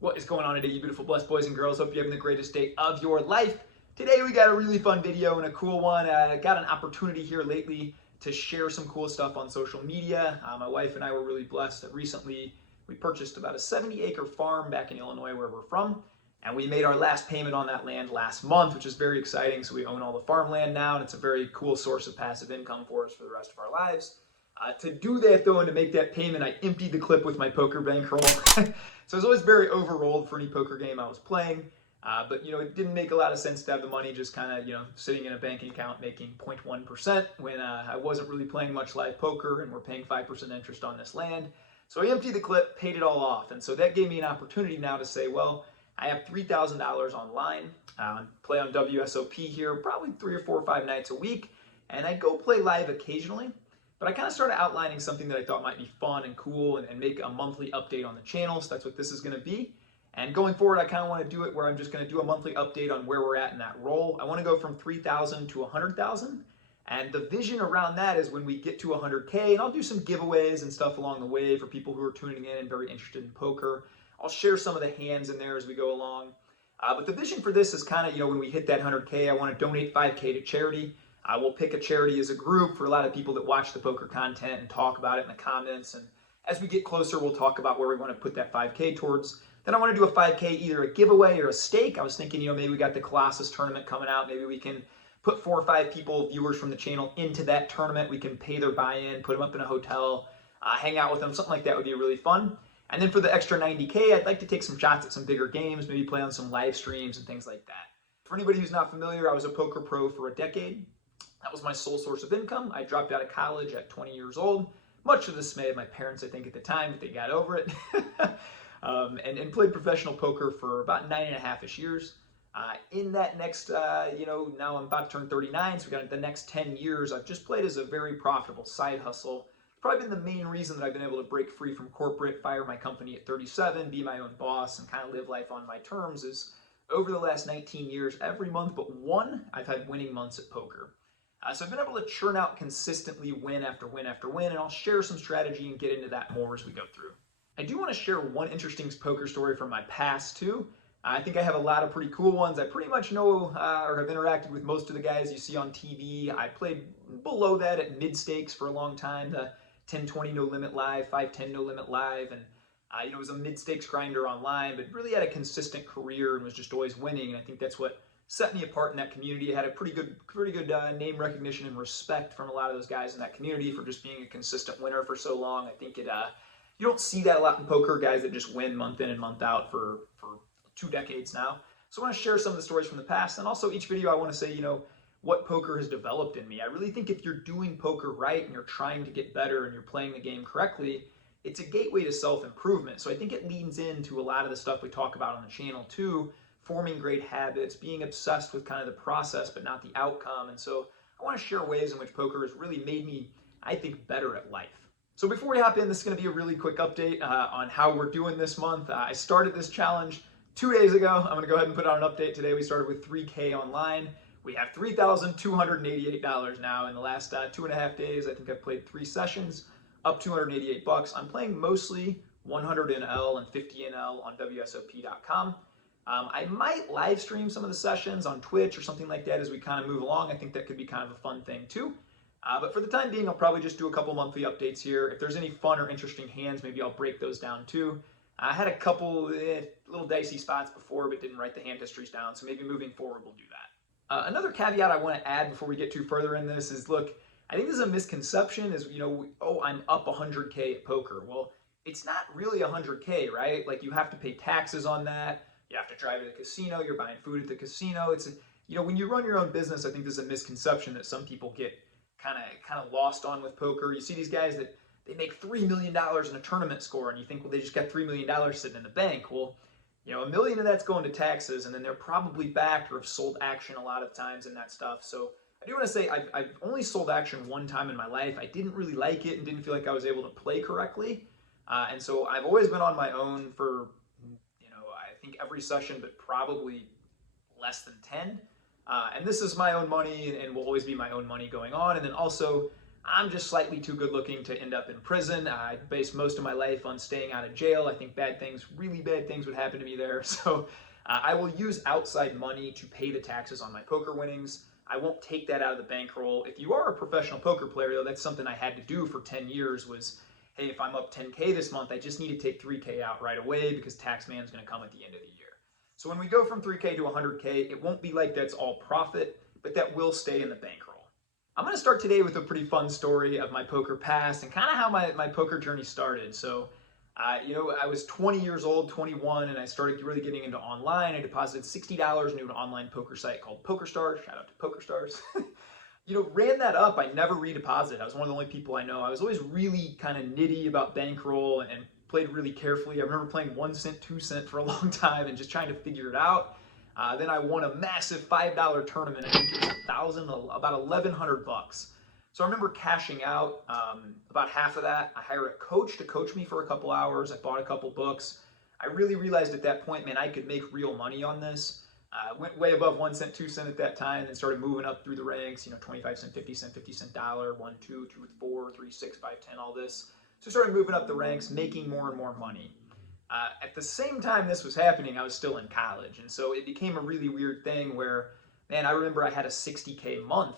What is going on today, you beautiful blessed boys and girls? Hope you're having the greatest day of your life. Today we got a really fun video and a cool one. I got an opportunity here lately to share some cool stuff on social media. My wife and I were really blessed that recently we purchased about a 70-acre farm back in Illinois where we're from. And we made our last payment on that land last month, which is very exciting. So we own all the farmland now, and it's a very cool source of passive income for us for the rest of our lives. To do that though, and to make that payment, I emptied the clip with my poker bankroll. So I was always very overrolled for any poker game I was playing. But it didn't make a lot of sense to have the money just kind of, sitting in a banking account making 0.1% when I wasn't really playing much live poker and we're paying 5% interest on this land. So I emptied the clip, paid it all off. And so that gave me an opportunity now to say, well, I have $3,000 online, play on WSOP here probably 3 or 4 or 5 nights a week. And I go play live occasionally. But I kind of started outlining something that I thought might be fun and cool and make a monthly update on the channel. So that's what this is going to be. And going forward, I kind of want to do it where I'm just going to do a monthly update on where we're at in that role. I want to go from 3,000 to 100,000. And the vision around that is when we get to 100K, and I'll do some giveaways and stuff along the way for people who are tuning in and very interested in poker. I'll share some of the hands in there as we go along. But the vision for this is kind of, when we hit that 100K, I want to donate 5K to charity. We'll pick a charity as a group for a lot of people that watch the poker content and talk about it in the comments. And as we get closer, we'll talk about where we want to put that 5K towards. Then I want to do a 5K, either a giveaway or a stake. I was thinking, maybe we got the Colossus tournament coming out. Maybe we can put 4 or 5 people, viewers from the channel, into that tournament. We can pay their buy-in, put them up in a hotel, hang out with them. Something like that would be really fun. And then for the extra 90K, I'd like to take some shots at some bigger games, maybe play on some live streams and things like that. For anybody who's not familiar, I was a poker pro for a decade. That was my sole source of income. I dropped out of college at 20 years old, much to the dismay of my parents, I think, at the time, but they got over it. and played professional poker for about 9.5-ish years. In that next, now I'm about to turn 39, so we got the next 10 years, I've just played as a very profitable side hustle. Probably been the main reason that I've been able to break free from corporate, fire my company at 37, be my own boss, and kind of live life on my terms is over the last 19 years, every month but one, I've had winning months at poker. So I've been able to churn out consistently win after win after win, and I'll share some strategy and get into that more as we go through. I do want to share one interesting poker story from my past too. I think I have a lot of pretty cool ones. I pretty much know or have interacted with most of the guys you see on TV. I played below that at mid stakes for a long time, the 10-20 no limit live, 5-10 no limit live, and was a mid stakes grinder online, but really had a consistent career and was just always winning. And I think that's what set me apart in that community. I had a pretty good name recognition and respect from a lot of those guys in that community for just being a consistent winner for so long. I think you don't see that a lot in poker, guys that just win month in and month out for 2 decades now. So I want to share some of the stories from the past, and also each video I want to say, what poker has developed in me. I really think if you're doing poker right and you're trying to get better and you're playing the game correctly, it's a gateway to self-improvement. So I think it leans into a lot of the stuff we talk about on the channel too, forming great habits, being obsessed with kind of the process but not the outcome. And so I want to share ways in which poker has really made me, I think, better at life. So before we hop in, this is going to be a really quick update on how we're doing this month. I started this challenge 2 days ago. I'm going to go ahead and put out an update today. We started with 3K online. We have $3,288 now. In the last 2.5 days, I think I've played 3 sessions, up $288. I'm playing mostly 100 NL and 50 NL on WSOP.com. I might live stream some of the sessions on Twitch or something like that as we kind of move along. I think that could be kind of a fun thing too. But for the time being, I'll probably just do a couple monthly updates here. If there's any fun or interesting hands, maybe I'll break those down too. I had a couple little dicey spots before, but didn't write the hand histories down. So maybe moving forward, we'll do that. Another caveat I want to add before we get too further in this is, look, I think this is a misconception is, I'm up 100K at poker. Well, it's not really 100K, right? Like you have to pay taxes on that. You have to drive to the casino. You're buying food at the casino. It's, when you run your own business, I think there's a misconception that some people get kind of lost on with poker. You see these guys that they make $3 million in a tournament score, and you think, well, they just got $3 million sitting in the bank. Well, $1 million of that's going to taxes, and then they're probably backed or have sold action a lot of times and that stuff. So I do want to say I've only sold action one time in my life. I didn't really like it and didn't feel like I was able to play correctly. And so I've always been on my own for, I think every session, but probably less than 10. And this is my own money and will always be my own money going on. And then also, I'm just slightly too good looking to end up in prison. I based most of my life on staying out of jail. I think bad things, really bad things would happen to me there. So I will use outside money to pay the taxes on my poker winnings. I won't take that out of the bankroll. If you are a professional poker player, though, that's something I had to do for 10 years was, hey, if I'm up 10K this month, I just need to take 3K out right away because tax man's going to come at the end of the year. So when we go from 3K to 100K, it won't be like that's all profit, but that will stay in the bankroll. I'm going to start today with a pretty fun story of my poker past and kind of how my poker journey started. So, I was 20 years old, 21, and I started really getting into online. I deposited $60 into an online poker site called PokerStars. Shout out to PokerStars. Ran that up. I never redeposited. I was one of the only people I know. I was always really kind of nitty about bankroll and played really carefully. I remember playing 1 cent, 2 cent for a long time and just trying to figure it out. Then I won a massive $5 tournament. I think it was about $1,100. So I remember cashing out about half of that. I hired a coach to coach me for a couple hours. I bought a couple books. I really realized at that point, man, I could make real money on this. Went way above 1 cent, 2 cent at that time, and started moving up through the ranks, 25 cent, 50 cent, 50 cent dollar, 1, 2, 3, 4, 3, 6, 5, 10, all this. So I started moving up the ranks, making more and more money. At the same time this was happening, I was still in college. And so it became a really weird thing where, man, I remember I had a 60K month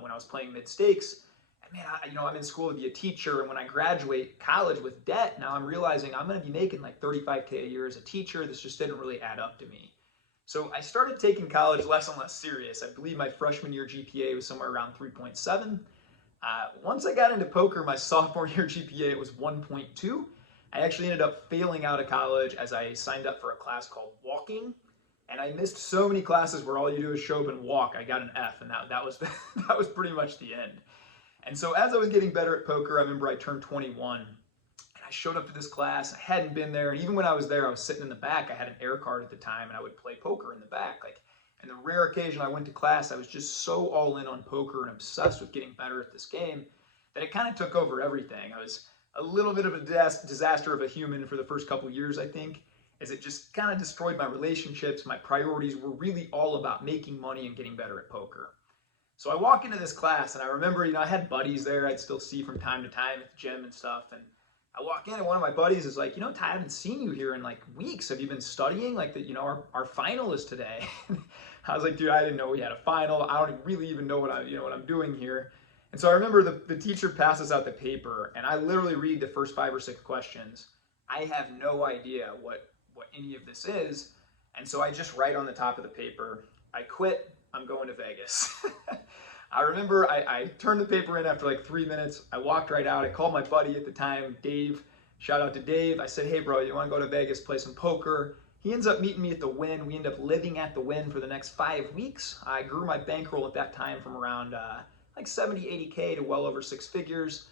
when I was playing mid-stakes. And man, I'm in school to be a teacher. And when I graduate college with debt, now I'm realizing I'm going to be making like 35K a year as a teacher. This just didn't really add up to me. So I started taking college less and less serious. I believe my freshman year GPA was somewhere around 3.7. Once I got into poker, my sophomore year GPA was 1.2. I actually ended up failing out of college as I signed up for a class called walking, and I missed so many classes where all you do is show up and walk. I got an F, and that was that was pretty much the end. And so as I was getting better at poker, I remember I turned 21, and I showed up to this class. I hadn't been there, and even when I was there, I was sitting in the back. I had an air card at the time, and I would play poker in the back. And the rare occasion I went to class, I was just so all in on poker and obsessed with getting better at this game that it kind of took over everything. I was a little bit of a disaster of a human for the first couple of years, I think, as it just kind of destroyed my relationships. My priorities were really all about making money and getting better at poker. So I walk into this class, and I remember, I had buddies there I'd still see from time to time at the gym and stuff. And I walk in, and one of my buddies is like, Ty, I haven't seen you here in like weeks. Have you been studying? Like, our final is today. I was like, dude, I didn't know we had a final. I don't really even know what I'm doing here. And so I remember the teacher passes out the paper, and I literally read the first 5 or 6 questions. I have no idea what any of this is. And so I just write on the top of the paper, I quit, I'm going to Vegas. I remember I turned the paper in after like 3 minutes. I walked right out. I called my buddy at the time, Dave. Shout out to Dave. I said, hey, bro, you want to go to Vegas, play some poker? He ends up meeting me at the Wynn. We end up living at the Wynn for the next 5 weeks. I grew my bankroll at that time from around like 70, 80K to well over 6 figures.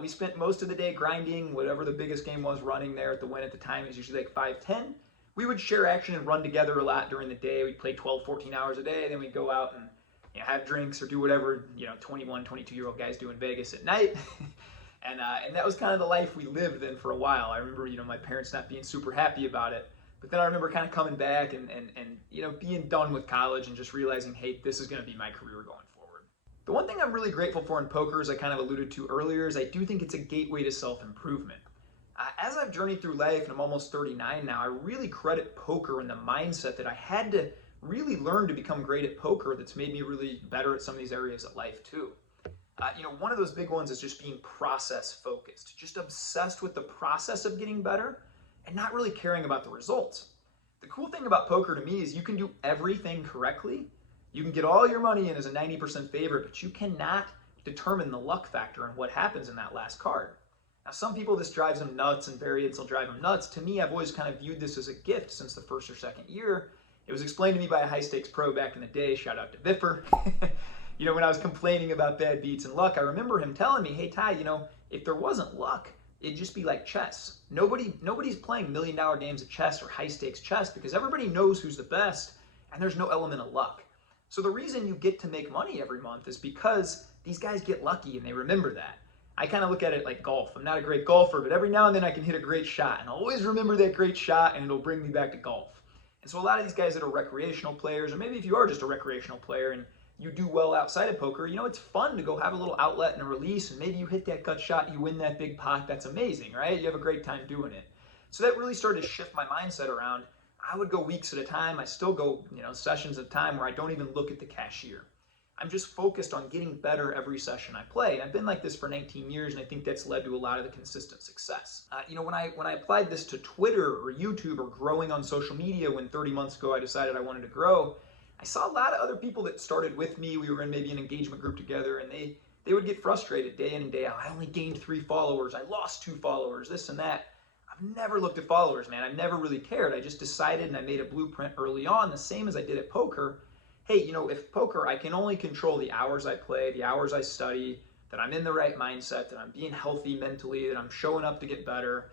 We spent most of the day grinding, whatever the biggest game was running there at the Wynn at the time. It was usually like 5-10. We would share action and run together a lot during the day. We'd play 12, 14 hours a day. Then we'd go out and have drinks or do whatever 21, 22-year-old guys do in Vegas at night. And that was kind of the life we lived then for a while. I remember my parents not being super happy about it. But then I remember kind of coming back and being done with college and just realizing, hey, this is going to be my career going forward. The one thing I'm really grateful for in poker, as I kind of alluded to earlier, is I do think it's a gateway to self-improvement. As I've journeyed through life, and I'm almost 39 now, I really credit poker and the mindset that I had to really learn to become great at poker that's made me really better at some of these areas of life too. One of those big ones is just being process focused, just obsessed with the process of getting better and not really caring about the results. The cool thing about poker to me is you can do everything correctly. You can get all your money in as a 90% favorite, but you cannot determine the luck factor and what happens in that last card. Now, some people this drives them nuts and variants will drive them nuts. To me, I've always kind of viewed this as a gift since the first or second year. It was explained to me by a high stakes pro back in the day. Shout out to Viffer. When I was complaining about bad beats and luck, I remember him telling me, hey, Ty, if there wasn't luck, it'd just be like chess. Nobody's playing $1 million games of chess or high stakes chess because everybody knows who's the best and there's no element of luck. So the reason you get to make money every month is because these guys get lucky and they remember that. I kind of look at it like golf. I'm not a great golfer, but every now and then I can hit a great shot and I'll always remember that great shot and it'll bring me back to golf. And so a lot of these guys that are recreational players, or maybe if you are just a recreational player and you do well outside of poker, it's fun to go have a little outlet and a release, and maybe you hit that gut shot, you win that big pot. That's amazing, right? You have a great time doing it. So that really started to shift my mindset around. I would go weeks at a time. I still go, sessions at a time where I don't even look at the cashier. I'm just focused on getting better every session I play. And I've been like this for 19 years, and I think that's led to a lot of the consistent success. When I applied this to Twitter or YouTube or growing on social media, when 30 months ago I decided I wanted to grow, I saw a lot of other people that started with me. We were in maybe an engagement group together, and they would get frustrated day in and day out. I only gained 3 followers. I lost 2 followers, this and that. I've never looked at followers, man. I've never really cared. I just decided, and I made a blueprint early on, the same as I did at poker. Hey, if poker, I can only control the hours I play, the hours I study, that I'm in the right mindset, that I'm being healthy mentally, that I'm showing up to get better.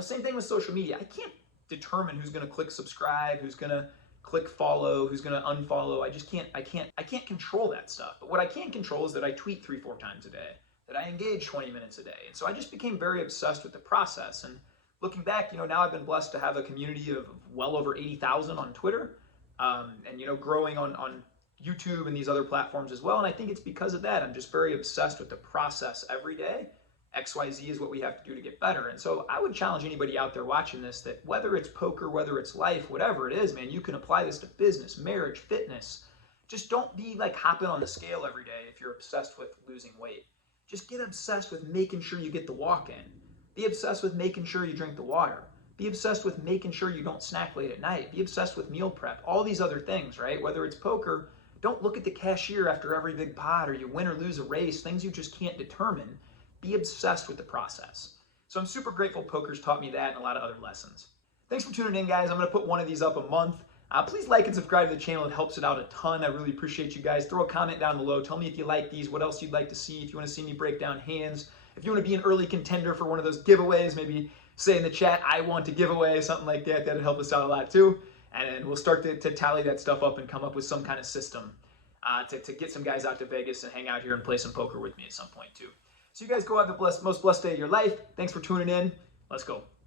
Same thing with social media. I can't determine who's going to click subscribe, who's going to click follow, who's going to unfollow. I can't control that stuff. But what I can control is that I tweet 3-4 times a day, that I engage 20 minutes a day. And so I just became very obsessed with the process. And looking back, now I've been blessed to have a community of well over 80,000 on Twitter, and growing on YouTube and these other platforms as well. And I think it's because of that. I'm just very obsessed with the process every day. XYZ is what we have to do to get better. And so I would challenge anybody out there watching this, that whether it's poker, whether it's life, whatever it is, man, you can apply this to business, marriage, fitness. Just don't be like hopping on the scale every day if you're obsessed with losing weight. Just get obsessed with making sure you get the walk in. Be obsessed with making sure you drink the water. Be obsessed with making sure you don't snack late at night. Be obsessed with meal prep. All these other things, right? Whether it's poker, don't look at the cashier after every big pot, or you win or lose a race, things you just can't determine. Be obsessed with the process. So I'm super grateful poker's taught me that and a lot of other lessons. Thanks for tuning in, guys. I'm going to put one of these up a month. Please like and subscribe to the channel. It helps it out a ton. I really appreciate you guys. Throw a comment down below. Tell me if you like these, what else you'd like to see, if you want to see me break down hands. If you want to be an early contender for one of those giveaways, maybe say in the chat, I want to give away, something like that. That'd help us out a lot too. And then we'll start to tally that stuff up and come up with some kind of system to get some guys out to Vegas and hang out here and play some poker with me at some point too. So you guys go have the most blessed day of your life. Thanks for tuning in. Let's go.